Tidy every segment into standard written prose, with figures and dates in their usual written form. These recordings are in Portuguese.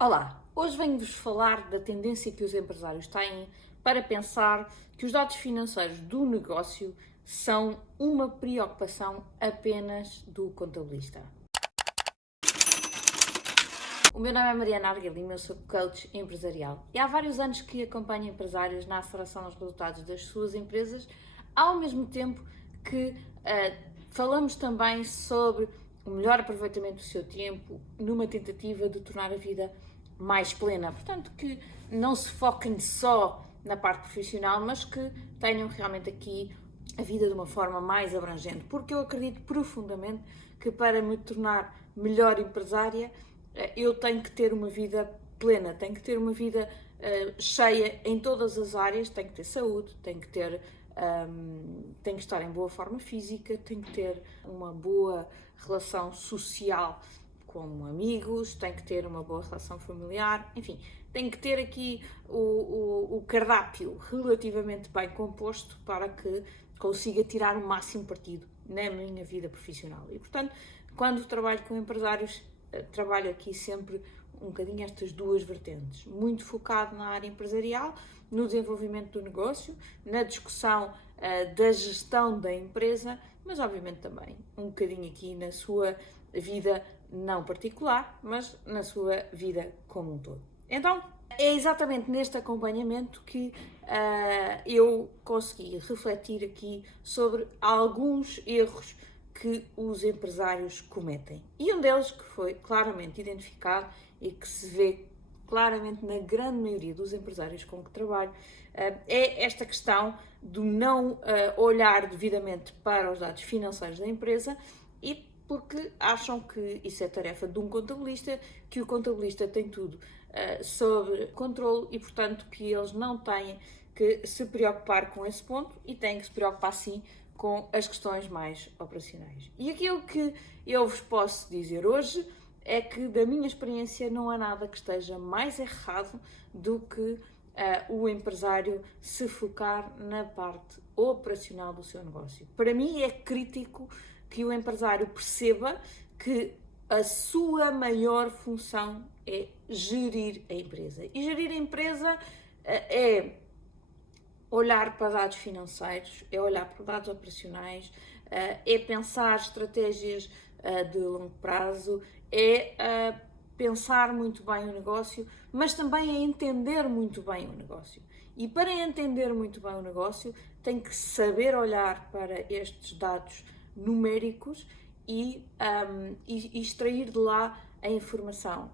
Olá, hoje venho-vos falar da tendência que os empresários têm para pensar que os dados financeiros do negócio são uma preocupação apenas do contabilista. O meu nome é Mariana Arguelino, eu sou coach empresarial e há vários anos que acompanho empresários na aceleração dos resultados das suas empresas, ao mesmo tempo que falamos também sobre o melhor aproveitamento do seu tempo numa tentativa de tornar a vida mais plena. Portanto, que não se foquem só na parte profissional, mas que tenham realmente aqui a vida de uma forma mais abrangente, porque eu acredito profundamente que para me tornar melhor empresária eu tenho que ter uma vida plena, tenho que ter uma vida cheia em todas as áreas, tenho que ter saúde, tenho que estar em boa forma física, tenho que ter uma boa relação social com amigos, tenho que ter uma boa relação familiar, enfim, tenho que ter aqui o cardápio relativamente bem composto para que consiga tirar o máximo partido na minha vida profissional. E, portanto, quando trabalho com empresários, trabalho aqui sempre um bocadinho estas duas vertentes, muito focado na área empresarial, no desenvolvimento do negócio, na discussão da gestão da empresa, mas obviamente também um bocadinho aqui na sua vida não particular, mas na sua vida como um todo. Então, é exatamente neste acompanhamento que eu consegui refletir aqui sobre alguns erros que os empresários cometem. E um deles que foi claramente identificado e que se vê claramente na grande maioria dos empresários com que trabalho, é esta questão do não olhar devidamente para os dados financeiros da empresa e porque acham que isso é tarefa de um contabilista, que o contabilista tem tudo sob controle e, portanto, que eles não têm que se preocupar com esse ponto e têm que se preocupar, sim, com as questões mais operacionais. E aquilo que eu vos posso dizer hoje é que, da minha experiência, não há nada que esteja mais errado do que o empresário se focar na parte operacional do seu negócio. Para mim é crítico que o empresário perceba que a sua maior função é gerir a empresa. E gerir a empresa é olhar para dados financeiros, é olhar para dados operacionais, é pensar estratégias de longo prazo, é pensar muito bem o negócio, mas também é entender muito bem o negócio. E para entender muito bem o negócio, tem que saber olhar para estes dados numéricos e extrair de lá a informação.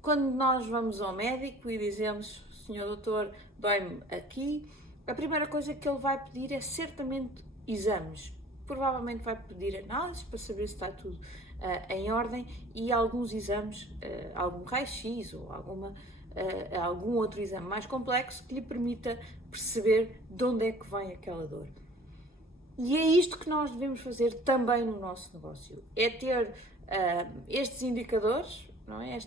Quando nós vamos ao médico e dizemos, senhor doutor, dói-me aqui, a primeira coisa que ele vai pedir é certamente exames. Provavelmente vai pedir análises para saber se está tudo em ordem e alguns exames, algum raio-x ou algum outro exame mais complexo que lhe permita perceber de onde é que vem aquela dor. E é isto que nós devemos fazer também no nosso negócio, é ter estes indicadores, não é?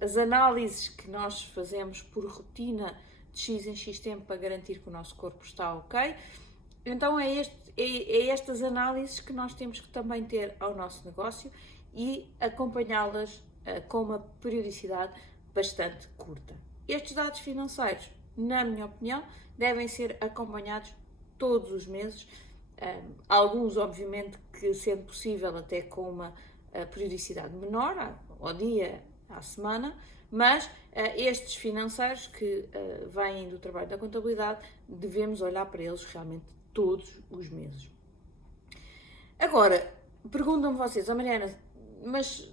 As análises que nós fazemos por rotina de X em X tempo para garantir que o nosso corpo está ok. Então é estas análises que nós temos que também ter ao nosso negócio e acompanhá-las com uma periodicidade bastante curta. Estes dados financeiros, na minha opinião, devem ser acompanhados todos os meses, alguns obviamente que sendo possível até com uma periodicidade menor, ao dia, à semana, mas estes financeiros que vêm do trabalho da contabilidade, devemos olhar para eles realmente todos os meses. Agora, perguntam-me vocês, Mariana, mas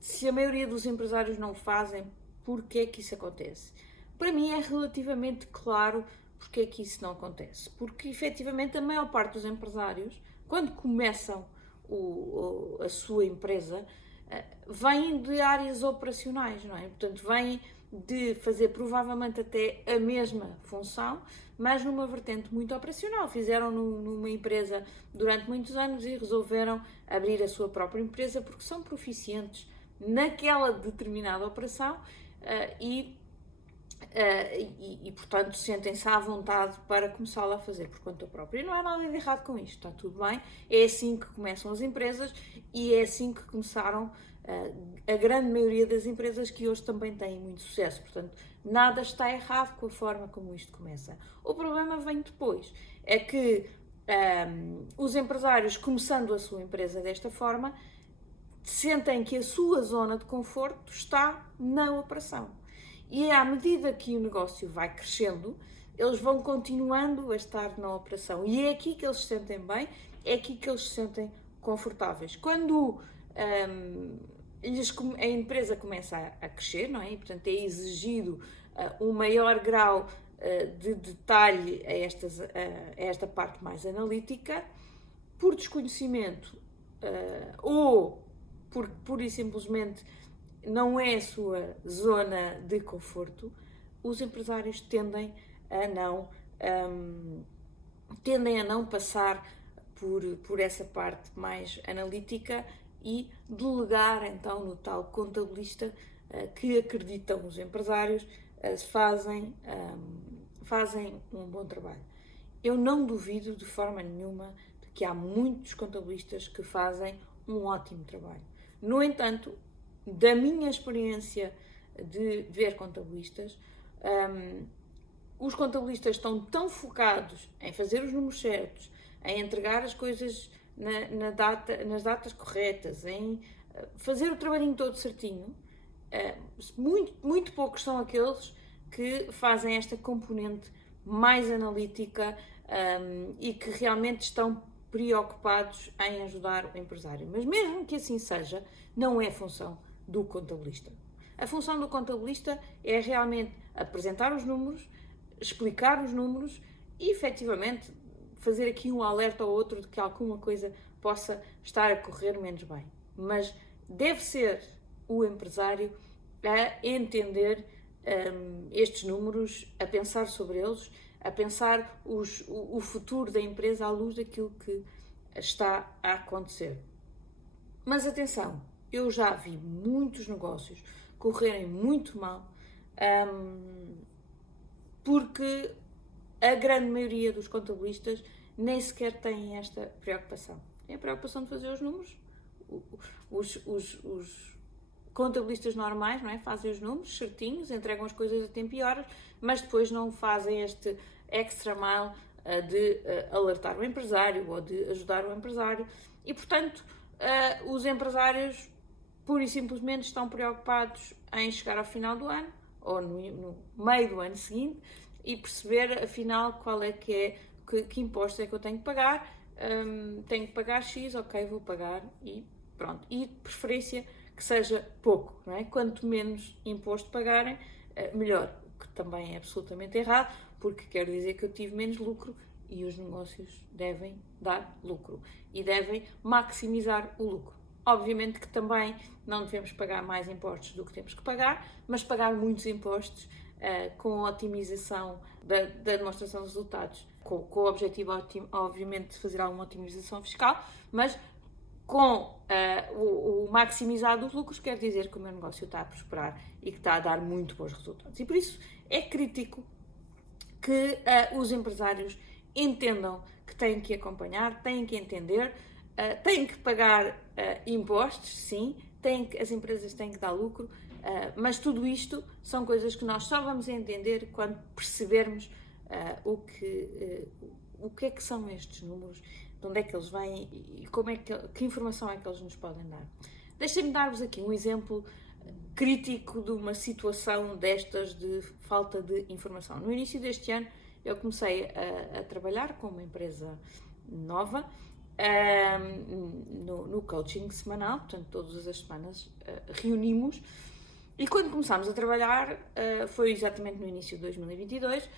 se a maioria dos empresários não o fazem, porquê é que isso acontece? Para mim é relativamente claro porque é que isso não acontece. Porque, efetivamente, a maior parte dos empresários, quando começam a sua empresa, vêm de áreas operacionais, não é? Portanto, vêm de fazer provavelmente até a mesma função, mas numa vertente muito operacional. Fizeram numa empresa durante muitos anos e resolveram abrir a sua própria empresa porque são proficientes naquela determinada operação e, portanto, sentem-se à vontade para começá-la a fazer por conta própria. E não há nada de errado com isto, está tudo bem. É assim que começam as empresas e é assim que começaram a grande maioria das empresas que hoje também têm muito sucesso. Portanto, nada está errado com a forma como isto começa. O problema vem depois. É que os empresários, começando a sua empresa desta forma, sentem que a sua zona de conforto está na operação. E à medida que o negócio vai crescendo, eles vão continuando a estar na operação. E é aqui que eles se sentem bem, é aqui que eles se sentem confortáveis. Quando a empresa começa a crescer, não é? E, portanto, é exigido um maior grau de detalhe a esta parte mais analítica, por desconhecimento ou porque pura e simplesmente não é a sua zona de conforto, os empresários tendem a não passar por essa parte mais analítica e delegar então no tal contabilista que acreditam os empresários fazem um bom trabalho. Eu não duvido de forma nenhuma de que há muitos contabilistas que fazem um ótimo trabalho. No entanto, da minha experiência de ver contabilistas, os contabilistas estão tão focados em fazer os números certos, em entregar as coisas nas datas corretas, em fazer o trabalhinho todo certinho. Muito poucos são aqueles que fazem esta componente mais analítica e que realmente estão preocupados em ajudar o empresário. Mas mesmo que assim seja, não é função do contabilista. A função do contabilista é realmente apresentar os números, explicar os números e, efetivamente, fazer aqui um alerta ao outro de que alguma coisa possa estar a correr menos bem. Mas deve ser o empresário a entender estes números, a pensar sobre eles, a pensar o futuro da empresa à luz daquilo que está a acontecer. Mas atenção, eu já vi muitos negócios correrem muito mal porque a grande maioria dos contabilistas nem sequer têm esta preocupação. Tem a preocupação de fazer os números. Os contabilistas normais, não é? Fazem os números certinhos, entregam as coisas a tempo e horas, mas depois não fazem este extra mile de alertar o empresário ou de ajudar o empresário. E, portanto, os empresários pura e simplesmente estão preocupados em chegar ao final do ano ou no meio do ano seguinte e perceber, afinal, qual é que impostos é que eu tenho que pagar. Tenho que pagar X, ok, vou pagar e pronto. E de preferência que seja pouco, não é? Quanto menos imposto pagarem, melhor. O que também é absolutamente errado, porque quer dizer que eu tive menos lucro e os negócios devem dar lucro e devem maximizar o lucro. Obviamente que também não devemos pagar mais impostos do que temos que pagar, mas pagar muitos impostos com a otimização da demonstração de resultados, com o objetivo, obviamente, de fazer alguma otimização fiscal, mas com o maximizar dos lucros, quer dizer que o meu negócio está a prosperar e que está a dar muito bons resultados. E por isso é crítico que os empresários entendam que têm que acompanhar, têm que entender, têm que pagar impostos, sim, as empresas têm que dar lucro, mas tudo isto são coisas que nós só vamos entender quando percebermos o que é que são estes números, de onde é que eles vêm e que informação é que eles nos podem dar. Deixem-me dar-vos aqui um exemplo crítico de uma situação destas de falta de informação. No início deste ano eu comecei a trabalhar com uma empresa nova no coaching semanal, portanto todas as semanas reunimos e quando começámos a trabalhar, foi exatamente no início de 2022,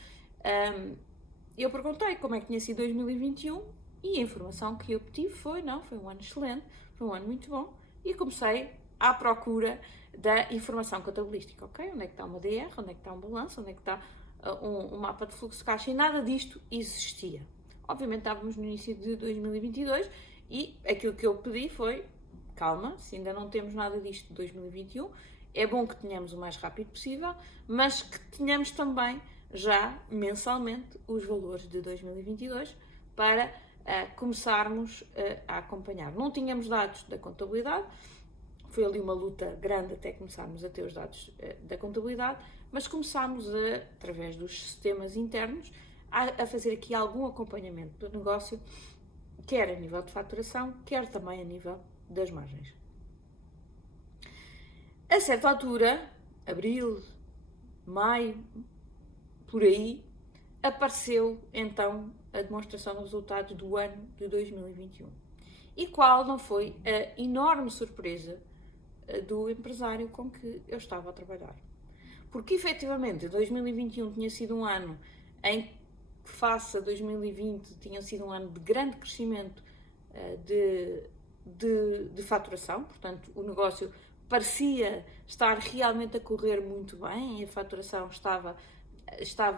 eu perguntei como é que tinha sido 2021 e a informação que eu obtive foi um ano excelente, foi um ano muito bom e comecei à procura da informação contabilística, ok? Onde é que está uma DR, onde é que está um balanço, onde é que está um mapa de fluxo de caixa e nada disto existia. Obviamente estávamos no início de 2022 e aquilo que eu pedi foi, calma, se ainda não temos nada disto de 2021, é bom que tenhamos o mais rápido possível, mas que tenhamos também já mensalmente os valores de 2022 para começarmos a acompanhar. Não tínhamos dados da contabilidade, Foi ali uma luta grande até começarmos a ter os dados da contabilidade, mas começámos, através dos sistemas internos, a fazer aqui algum acompanhamento do negócio, quer a nível de faturação, quer também a nível das margens. A certa altura, abril, maio, por aí, apareceu então a demonstração de resultados do ano de 2021. E qual não foi a enorme surpresa do empresário com que eu estava a trabalhar. Porque efetivamente 2021 tinha sido um ano em que, face a 2020, tinha sido um ano de grande crescimento de faturação, portanto o negócio parecia estar realmente a correr muito bem e a faturação estava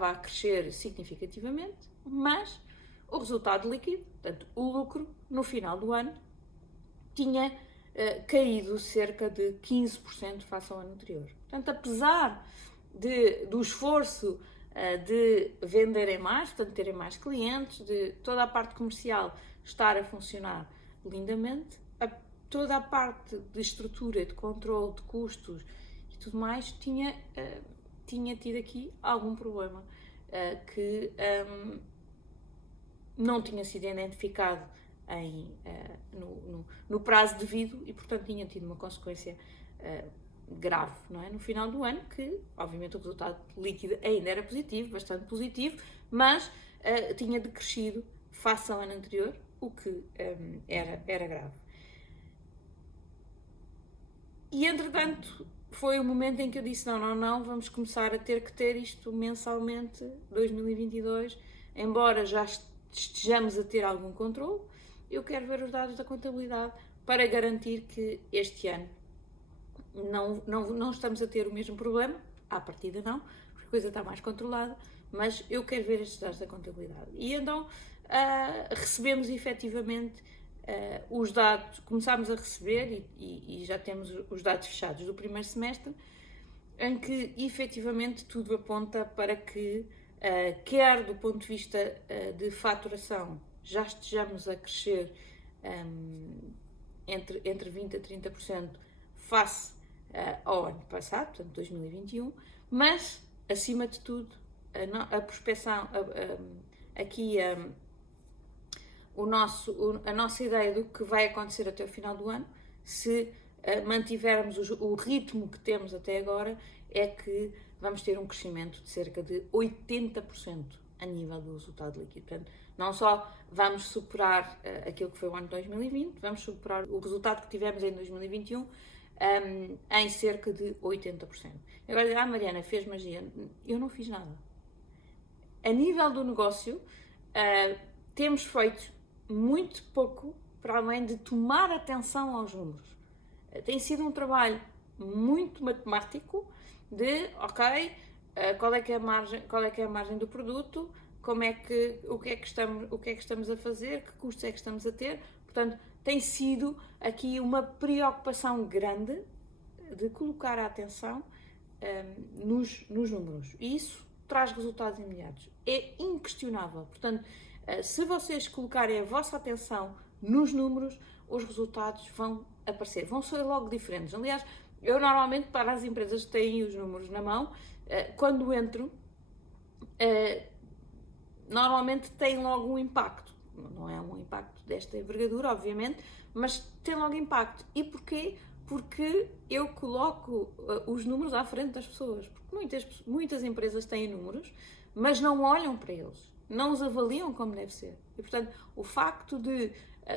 a crescer significativamente, mas o resultado líquido, portanto o lucro, no final do ano, tinha caído cerca de 15% face ao ano anterior. Portanto, apesar do esforço de venderem mais, portanto, terem mais clientes, de toda a parte comercial estar a funcionar lindamente, toda a parte de estrutura, de controle de custos e tudo mais tinha tido aqui algum problema que não tinha sido identificado no prazo devido e, portanto, tinha tido uma consequência grave, não é? No final do ano, que, obviamente, o resultado líquido ainda era positivo, bastante positivo, mas tinha decrescido face ao ano anterior, o que era grave. E, entretanto, foi o momento em que eu disse, não, vamos começar a ter que ter isto mensalmente, 2022, embora já estejamos a ter algum controle, eu quero ver os dados da contabilidade para garantir que este ano não estamos a ter o mesmo problema, à partida não, porque a coisa está mais controlada, mas eu quero ver estes dados da contabilidade. E então recebemos efetivamente os dados, começámos a receber e já temos os dados fechados do primeiro semestre, em que efetivamente tudo aponta para que, quer do ponto de vista de faturação, já estejamos a crescer entre 20% a 30% face ao ano passado, portanto 2021, mas, acima de tudo, a prospecção, aqui a nossa ideia do que vai acontecer até o final do ano, se mantivermos o ritmo que temos até agora, é que vamos ter um crescimento de cerca de 80% a nível do resultado líquido. Portanto, não só vamos superar aquilo que foi o ano de 2020, vamos superar o resultado que tivemos em 2021 em cerca de 80%. Agora, Mariana, fez magia. Eu não fiz nada. A nível do negócio, temos feito muito pouco para além de tomar atenção aos números. Tem sido um trabalho muito matemático de, ok, qual é que é a margem do produto, o que é que estamos a fazer, que custos é que estamos a ter. Portanto, tem sido aqui uma preocupação grande de colocar a atenção nos números. E isso traz resultados imediatos. É inquestionável. Portanto, se vocês colocarem a vossa atenção nos números, os resultados vão aparecer. Vão ser logo diferentes. Aliás, eu normalmente, para as empresas que têm os números na mão, quando entro, normalmente tem logo um impacto. Não é um impacto desta envergadura, obviamente, mas tem logo impacto. E porquê? Porque eu coloco os números à frente das pessoas. Porque muitas empresas têm números, mas não olham para eles, não os avaliam como deve ser. E, portanto, o facto de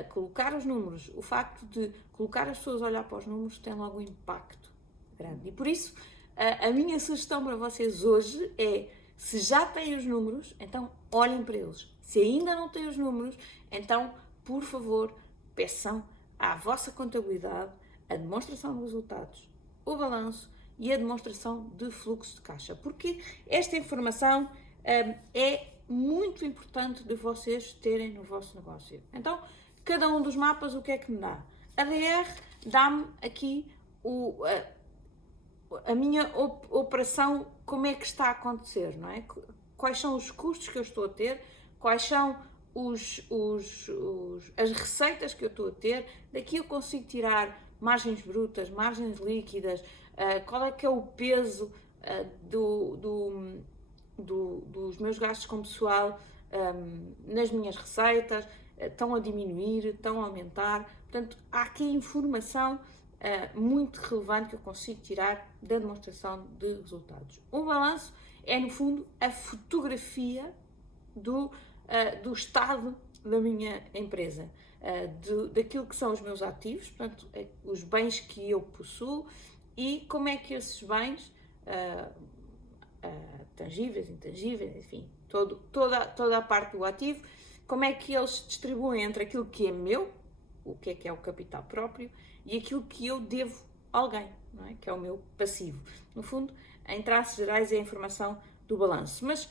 colocar os números, o facto de colocar as pessoas a olhar para os números tem logo um impacto grande. E por isso, a minha sugestão para vocês hoje é, se já têm os números, então olhem para eles. Se ainda não têm os números, então, por favor, peçam à vossa contabilidade a demonstração de resultados, o balanço e a demonstração de fluxo de caixa. Porque esta informação é muito importante de vocês terem no vosso negócio. Então, cada um dos mapas, o que é que me dá? A DR dá-me aqui a minha operação, como é que está a acontecer, não é? Quais são os custos que eu estou a ter, quais são as receitas que eu estou a ter, daqui eu consigo tirar margens brutas, margens líquidas, qual é que é o peso dos meus gastos com pessoal nas minhas receitas, estão a diminuir, estão a aumentar. Portanto, há aqui informação muito relevante que eu consigo tirar da demonstração de resultados. O balanço é, no fundo, a fotografia do estado da minha empresa, daquilo que são os meus ativos, portanto, os bens que eu possuo e como é que esses bens, tangíveis, intangíveis, enfim, toda a parte do ativo, como é que eles se distribuem entre aquilo que é meu, o que é o capital próprio, e aquilo que eu devo a alguém, não é? Que é o meu passivo. No fundo, em traços gerais, é a informação do balanço. Mas,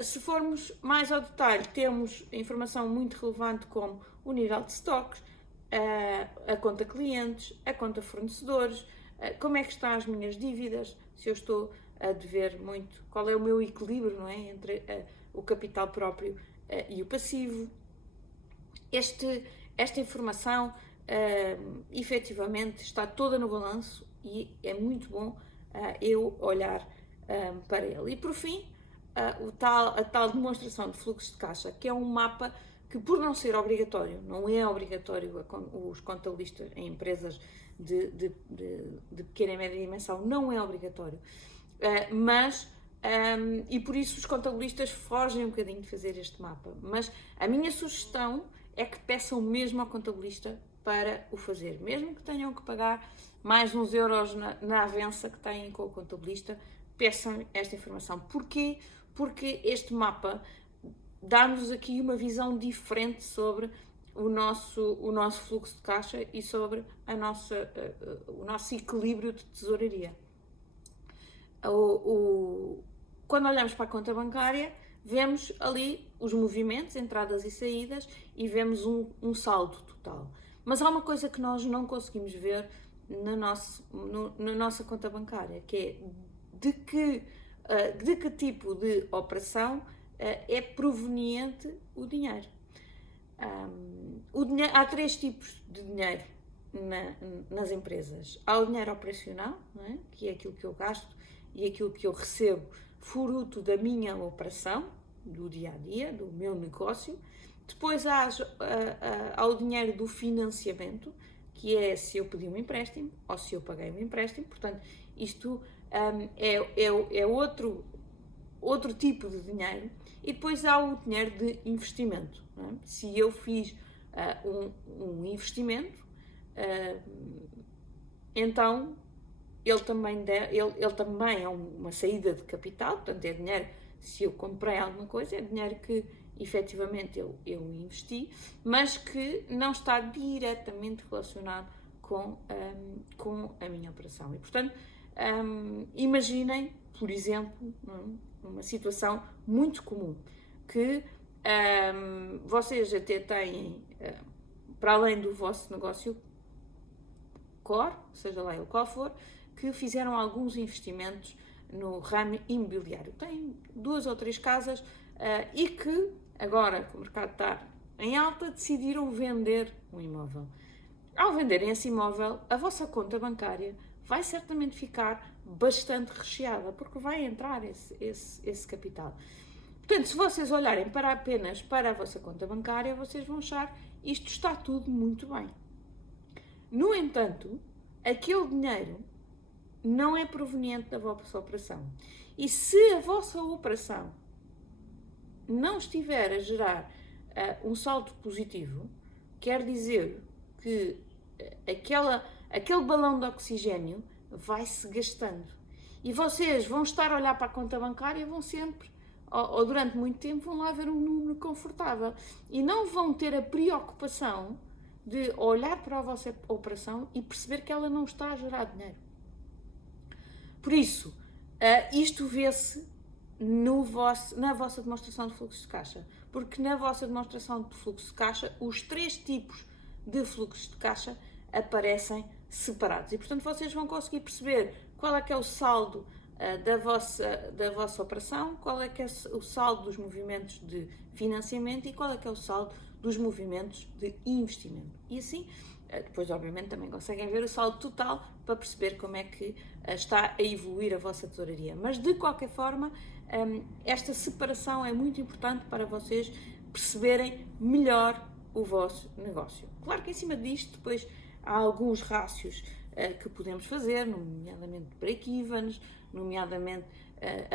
se formos mais ao detalhe, temos informação muito relevante como o nível de estoques, a conta clientes, a conta fornecedores, como é que estão as minhas dívidas, se eu estou a dever muito, qual é o meu equilíbrio, não é? Entre o capital próprio e o passivo. Esta informação efetivamente está toda no balanço e é muito bom eu olhar para ele. E por fim, a tal demonstração de fluxo de caixa, que é um mapa que, por não ser obrigatório, não é obrigatório os contabilistas em empresas de pequena e média dimensão, não é obrigatório, e por isso os contabilistas fogem um bocadinho de fazer este mapa. Mas a minha sugestão é que peçam mesmo ao contabilista para o fazer, mesmo que tenham que pagar mais uns euros na avença que têm com o contabilista, peçam esta informação. Porquê? Porque este mapa dá-nos aqui uma visão diferente sobre o nosso fluxo de caixa e sobre o nosso equilíbrio de tesouraria. Quando olhamos para a conta bancária, vemos ali os movimentos, entradas e saídas, e vemos um saldo total. Mas há uma coisa que nós não conseguimos ver na nossa conta bancária, que é de que tipo de operação é proveniente o dinheiro. Há 3 tipos de dinheiro nas empresas. Há o dinheiro operacional, não é? Que é aquilo que eu gasto e aquilo que eu recebo fruto da minha operação, do dia a dia, do meu negócio. Depois há o dinheiro do financiamento, que é se eu pedi um empréstimo ou se eu paguei um empréstimo. Portanto, isto é outro tipo de dinheiro. E depois há o dinheiro de investimento. Não é? Se eu fiz um investimento, então ele também é uma saída de capital, portanto é dinheiro, se eu comprei alguma coisa, é dinheiro que efetivamente eu investi, mas que não está diretamente relacionado com a minha operação. E, portanto, imaginem, por exemplo, uma situação muito comum, que vocês até têm, para além do vosso negócio core, seja lá ele qual for, que fizeram alguns investimentos no ramo imobiliário. Têm 2 ou 3 casas e que, agora que o mercado está em alta, decidiram vender um imóvel. Ao venderem esse imóvel, a vossa conta bancária vai certamente ficar bastante recheada, porque vai entrar esse capital. Portanto, se vocês olharem apenas para a vossa conta bancária, vocês vão achar isto está tudo muito bem. No entanto, aquele dinheiro não é proveniente da vossa operação. E se a vossa operação não estiver a gerar um saldo positivo, quer dizer que aquele balão de oxigênio vai-se gastando. E vocês vão estar a olhar para a conta bancária e vão sempre, ou durante muito tempo, vão lá ver um número confortável. E não vão ter a preocupação de olhar para a vossa operação e perceber que ela não está a gerar dinheiro. Por isso, isto vê-se na vossa demonstração de fluxo de caixa. Porque na vossa demonstração de fluxo de caixa, os 3 tipos de fluxos de caixa aparecem separados. E, portanto, vocês vão conseguir perceber qual é que é o saldo da vossa operação, qual é que é o saldo dos movimentos de financiamento e qual é que é o saldo dos movimentos de investimento. E assim Depois, obviamente, também conseguem ver o saldo total para perceber como é que está a evoluir a vossa tesouraria. Mas, de qualquer forma, esta separação é muito importante para vocês perceberem melhor o vosso negócio. Claro que em cima disto, depois, há alguns rácios que podemos fazer, nomeadamente break-evens, nomeadamente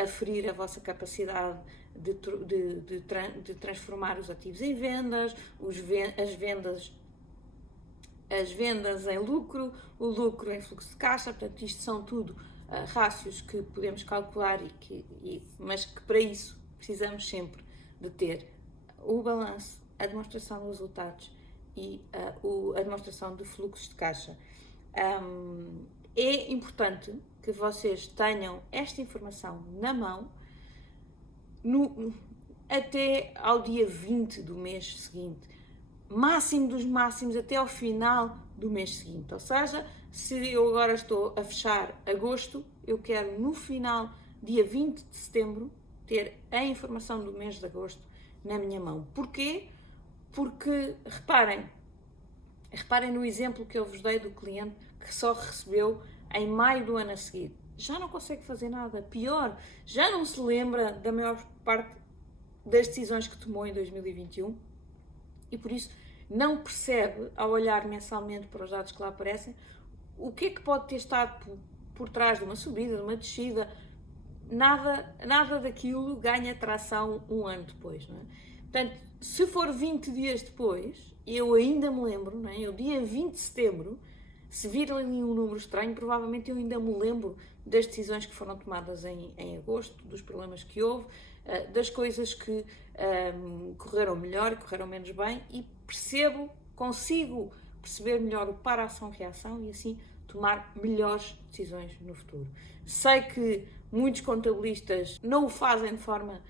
aferir a vossa capacidade de transformar os ativos em vendas, as vendas em lucro, o lucro em fluxo de caixa. Portanto, isto são tudo rácios que podemos calcular, mas que para isso precisamos sempre de ter o balanço, a demonstração dos resultados e a demonstração de fluxos de caixa. É importante que vocês tenham esta informação na mão até ao dia 20 do mês seguinte, máximo dos máximos até ao final do mês seguinte. Ou seja, se eu agora estou a fechar agosto, eu quero no final, dia 20 de setembro, ter a informação do mês de agosto na minha mão. Porquê? Porque, reparem no exemplo que eu vos dei do cliente que só recebeu em maio do ano a seguir. Já não consegue fazer nada. Pior, já não se lembra da maior parte das decisões que tomou em 2021 e por isso não percebe, ao olhar mensalmente para os dados que lá aparecem, o que é que pode ter estado por trás de uma subida, de uma descida. Nada daquilo ganha tração um ano depois, não é? Portanto, se for 20 dias depois, eu ainda me lembro, não é? Eu, dia 20 de setembro, se vir ali um número estranho, provavelmente eu ainda me lembro das decisões que foram tomadas em agosto, dos problemas que houve, das coisas que correram melhor e correram menos bem, e consigo perceber melhor o para-ação-reação e assim tomar melhores decisões no futuro. Sei que muitos contabilistas não o fazem de forma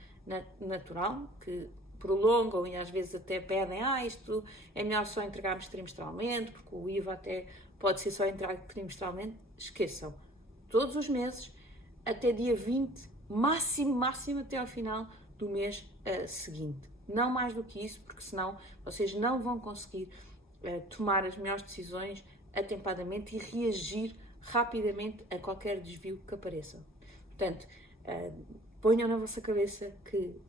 natural, que prolongam e às vezes até pedem isto é melhor só entregarmos trimestralmente, porque o IVA até pode ser só entregue trimestralmente. Esqueçam. Todos os meses, até dia 20, máximo até ao final do mês seguinte. Não mais do que isso, porque senão vocês não vão conseguir tomar as melhores decisões atempadamente e reagir rapidamente a qualquer desvio que apareça. Portanto, ponham na vossa cabeça que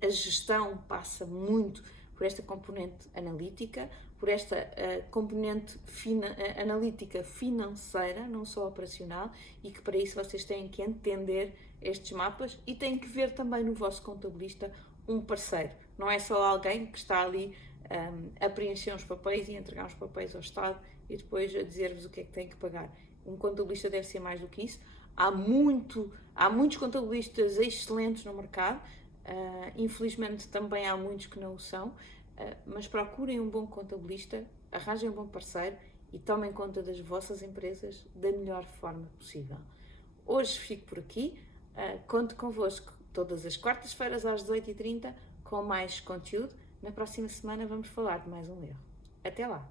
a gestão passa muito por esta componente analítica, por esta componente analítica financeira, não só operacional, e que para isso vocês têm que entender estes mapas e têm que ver também no vosso contabilista um parceiro. Não é só alguém que está ali a preencher uns papéis e entregar uns papéis ao Estado e depois a dizer-vos o que é que têm que pagar. Um contabilista deve ser mais do que isso. Há muitos contabilistas excelentes no mercado, infelizmente também há muitos que não o são, mas procurem um bom contabilista, arranjem um bom parceiro e tomem conta das vossas empresas da melhor forma possível. Hoje fico por aqui, conto convosco todas as quartas-feiras às 18h30 com mais conteúdo. Na próxima semana vamos falar de mais um erro. Até lá!